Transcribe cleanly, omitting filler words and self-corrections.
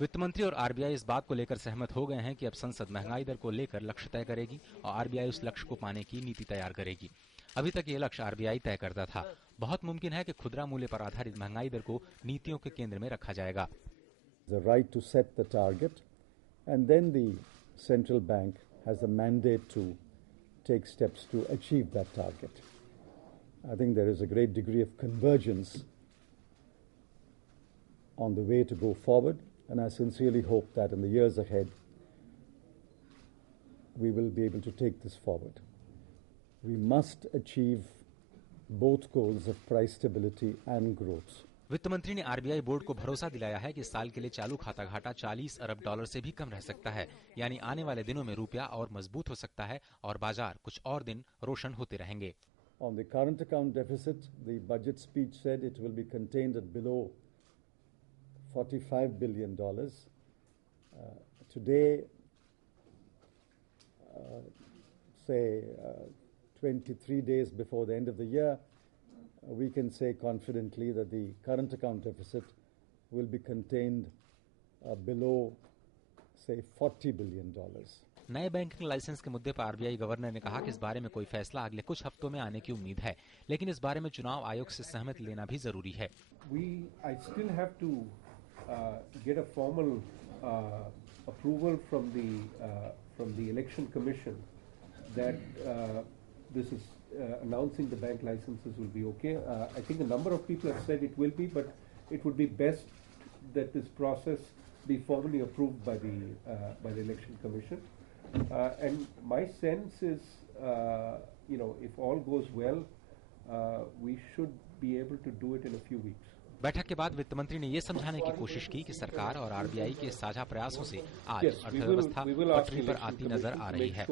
वित्त मंत्री और आरबीआई इस बात को लेकर सहमत हो गए हैं कि अब संसद महंगाई दर को लेकर लक्ष्य तय करेगी और आरबीआई उस लक्ष्य को पाने की नीति तैयार करेगी। अभी तक ये लक्ष्य आरबीआई तय करता था। बहुत मुमकिन है कि खुदरा मूल्य पर आधारित महंगाई दर को नीतियों के केंद्र में रखा जाएगा। The right to set the target, and then the central bank has a mandate to take steps to achieve that target. I think there is a great degree of convergence on the way to go forward, and I sincerely hope that in the years ahead we will be able to take this forward. We must achieve both goals of price stability and growth. वित्त मंत्री ने RBI board को भरोसा दिलाया है कि इस साल के लिए चालू खाता घाटा 40 अरब डॉलर से भी कम रह सकता है, यानी आने वाले दिनों में रुपया और मजबूत हो सकता है और बाजार कुछ और दिन रोशन होते रहेंगे। On the current account deficit, the budget speech said it will be contained at below $45 billion. Today, say 23 days before the end of the year, we can say confidently that the current account deficit will be contained below, say, $40 billion. नए banking licence के मुद्दे पर RBI governor ने कहा कि इस बारे में कोई फैसला अगले कुछ हफ्तों में आने की उम्मीद है, लेकिन इस बारे में चुनाव आयोग से सहमति लेना भी जरूरी है। I still have to get a formal approval from the election commission that this is announcing the bank licenses will be okay. I think a number of people have said it will be, but it would be best that this process be formally approved by the election commission. And my sense is, if all goes well, we should be able to do it in a few weeks. बैठक के बाद वित्त मंत्री ने ये समझाने की कोशिश की कि सरकार और आरबीआई के साझा प्रयासों से आज अर्थव्यवस्था पटरी पर आती नजर आ रही है।